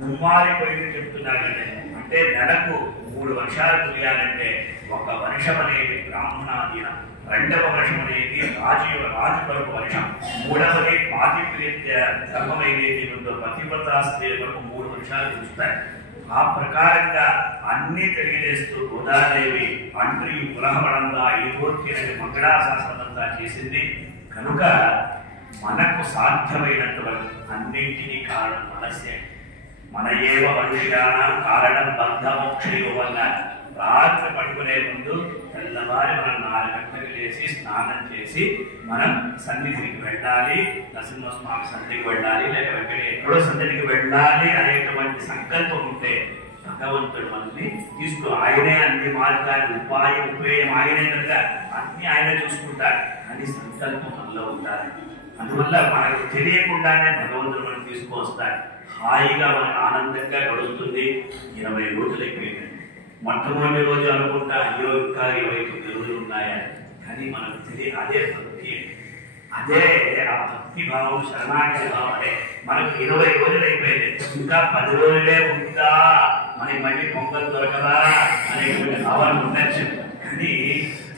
ముమ్మారిపోయింది చెప్తున్నారంటే అంటే నెలకు 3 వర్షాలు కురియాలంటే ఒక వర్షం అనేది బ్రాహ్మణాధీనం, రెండవ వర్షం అనేది రాజు వర్షం, మూడవది పాతిప్రీత్య ధర్మం ఏదైతే ఉందో పతివ్రతా స్త్రీ వరకు 3 వర్షాలు కురుస్తాయి. ఆ ప్రకారంగా అన్ని తెలియజేస్తూ గోదాదేవి అంట్రీ పులహబడంగా ఈగోర్తిని మంగళాశాసనమంతా చేసింది. కనుక మనకు సాధ్యమైనటువంటి అన్నింటినీ కారణం మనస్సే. మన ఏవ మనుష్యానం కారణం బంధమోక్షయో వల్ల రాత్రి పడుకునే ముందు తెల్లవారి మనం 4 గంటలకు లేచి స్నానం చేసి మనం సన్నిధికి వెళ్ళాలి, నరసింహస్వామి సన్నిధికి వెళ్ళాలి, లేక వెంకటేశ్వరుడు సన్నిధికి వెళ్ళాలి అనేటువంటి సంకల్పం ఉంటే భగవంతుడు మనల్ని ఆయనే అన్ని మార్గాలు ఉపేయం ఆయనే కనుక అన్ని ఆయన చూసుకుంటారు అని సంకల్పం మనలో ఉండాలి. అందువల్ల మనకు తెలియకుండానే భగవంతుడు మనం తీసుకువస్తాడు. హాయిగా మనకు ఆనందంగా గడుస్తుంది. 20 రోజులు అయిపోయిందండి. మొట్టమొదటి రోజు అనుకుంటా అయ్యో ఇంకా 29 రోజులు ఉన్నాయా, కానీ మనకు అదే భక్తి, అదే ఆ భక్తి భావం, శరణాగతి భావం. అదే మనకు 20 రోజులు అయిపోయింది, ఇంకా 10 రోజులే ఉందా, మనకి మళ్ళీ పొంగల్ దొరకదా అనేటువంటి భావన ఉండొచ్చు. కానీ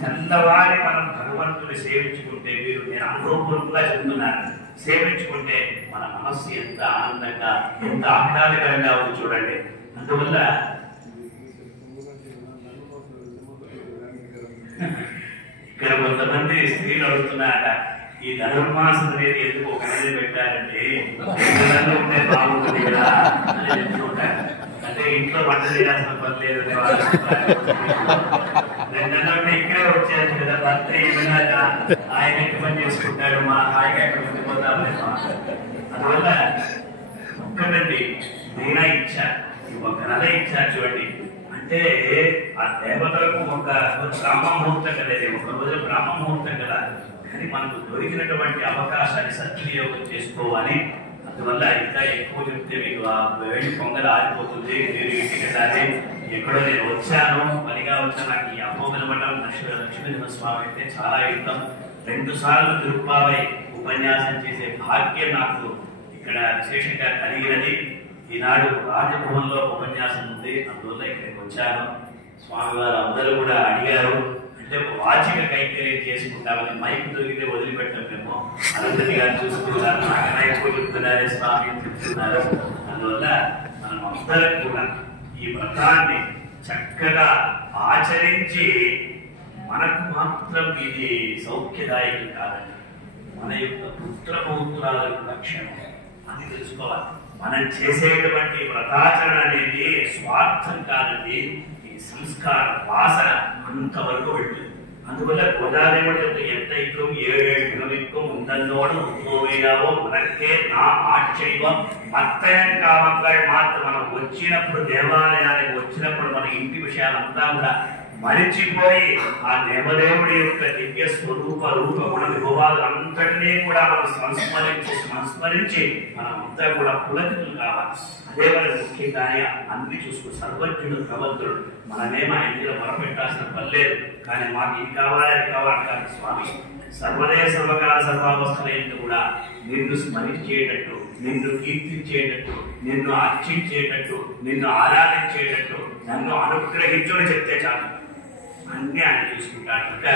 తెల్లవారి మనం భగవంతుని సేవించుకుంటే, మీరు నేను అనుభవపూర్వకంగా చెప్తున్నాను, సేవించుకుంటే మన మనస్సు ఎంత ఆనందంగా ఎంత ఆహ్లాదకరంగా ఉంది చూడండి. అందువల్ల ఇక్కడ కొంతమంది స్త్రీలు అడుగుతున్నారట, ఈ ధనుర్మాసం అనేది ఎందుకు ఒక నెల పెట్టారంటే ఉంటే బాగుంటుంది కదా అని చెప్తుంటారు. అంటే ఇంట్లో వంట చేయాల్సిన పని లేదు, 2 నెలలు ఇక్కడే వచ్చేది కదా, భర్త ఏమైనా ఆయన ఎక్కడ పని చేసుకుంటాడు, మా హాయిగా ఎక్కడ ఉండిపోతామని. అందువల్ల ఒక్కటండి నేనా ఇచ్చా, ఒక నెల ఇచ్చారు చూడండి. అంటే ఆ దేవతలకు ఒక బ్రాహ్మ ముహూర్తం కదా, ఒక రోజు బ్రాహ్మ ముహూర్తం కదా, కానీ మనకు దొరికినటువంటి అవకాశాన్ని సద్వినియోగం చేసుకోవాలి. అందువల్ల ఇంకా ఎక్కువ చెప్తే మీకు ఆ వేడి పొంగలు ఆగిపోతుంది. మీరు ఇంటికి వెళ్ళాలి. ఎక్కడో నేను వచ్చాను, పనిగా వచ్చాను, నాకు ఈ అమ్మోగల మఠం లక్ష్మీనరసింహస్వామి అయితే చాలా ఇష్టం. 2 సార్లు తిరుప్పావై ఉపన్యాసం చేసే భాగ్యం నాకు ఇక్కడ విశేషంగా కలిగినది. ఈనాడు రాజభవన్లో ఉపన్యాసం ఉంది, అందువల్ల ఇక్కడికి వచ్చాను. స్వామివారు అందరూ కూడా అడిగారు, అంటే వాచిక కైంకర్యం చేసుకుంటామని. మైక్ దొరికితే వదిలిపెట్టాం మేము, అనంతటి గారు చూసుకుంటారు, నాకన్నా ఎక్కువ చెప్తున్నారే స్వామి అని చెప్తున్నారు. అందువల్ల మనం అందరం కూడా ఈ వ్రతాన్ని చక్కగా ఆచరించి మనకు మాత్రం ఇది సౌఖ్యదాయకం కాదండి, మన యొక్క పుత్ర పౌత్రాలకు లక్ష్యం అని తెలుసుకోవాలి. మనం చేసేటువంటి వ్రతాచరణ అనేది స్వార్థం కాదండి, ఈ సంస్కార వాసన అంతవరకు వెళ్తుంది. అందువల్ల గోదాదేవుడు ఎంత ఇక్కం 7 కిలోమీటర్లు ఉందన్నోడు ఉద్భవేయావో మనకే నా ఆశ్చర్యం మత్తయం కావంగా మాత్రం మనం వచ్చినప్పుడు, దేవాలయానికి వచ్చినప్పుడు మన ఇంటి విషయాలంతా కూడా మరిచిపోయి ఆ దేవదేవుడి యొక్క దివ్య స్వరూప రూప గుణ విభవాలు అంతటినీ కూడా మనం సంస్మరించి మనమంతా కూడా పులకితులు కావాలి. అదే మన ముఖ్యంగానే అన్ని చూసుకో. సర్వజ్ఞుడు ప్రబంధుడు, మనమేమో ఆయన మీద మొరపెట్టాల్సిన పని లేదు. కానీ మాకు ఇది కావాలి అది కావాలి కాదు, స్వామి సర్వదే సర్వకాల సర్వావస్థలందు కూడా నిన్ను స్మరించేటట్టు, నిన్ను కీర్తించేటట్టు, నిన్ను అర్చించేటట్టు, నిన్ను ఆరాధించేటట్టు నన్ను అనుగ్రహించుని చెప్తే చాలు, అన్ని ఆయన చూసుకుంటాడు. కనుక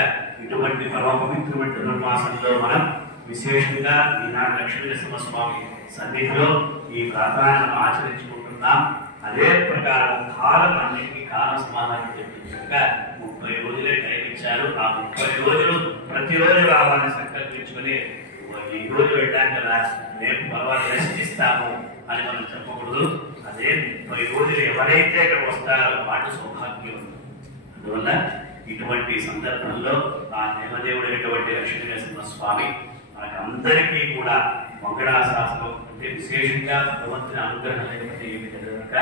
ఇటువంటి పరమ పవిత్రమైన ధనుర్మాసంలో మనం విశేషంగా ఈనాడు లక్ష్మీనరసింహస్వామి సన్నిధిలో ఈ వ్రతాన్ని ఆచరించుకుంటున్నాం. అదే ప్రకారం కాలం అన్నింటికీ కాల సమాధానం చెప్పింది కనుక 30 రోజులే టైం ఇచ్చారు. ఆ 30 రోజులు ప్రతిరోజు రావాలని సంకల్పించుకుని ఈ రోజు వెళ్ళాం కదా, రేపు పర్వాలేదు రక్షిస్తాము అని మనం చెప్పకూడదు. అదే 30 రోజులు ఎవరైతే ఇక్కడ వస్తారో వాటి సౌభాగ్యం ఉంది. అందువల్ల ఇటువంటి సందర్భంలో ఆ దేవదేవుడైనటువంటి లక్ష్మీనరసింహస్వామి మనకందరికీ కూడా మంగళాశాసనం అంటే విశేషంగా భగవంతుని అనుగ్రహం లేకపోతే ఏమి కనుక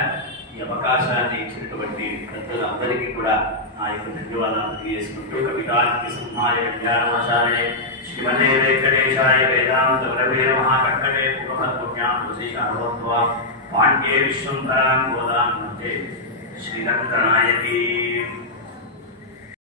ఈ అవకాశాన్ని ఇచ్చినటువంటి పెద్దలందరికీ కూడా ఆ యొక్క ధన్యవాదాలు తెలియజేసుకుంటూ కవితానికి సింహాయ కళ్యాణాచార్య శ్రీమతే వెంకటేశాయ వేదాంత వరవే మహాకట్టడే పుణ్యాం శ్రీకారోద్భవ పాండ్యే విశ్వంతరాం గోదాం మధ్య శ్రీరంగనాయకి.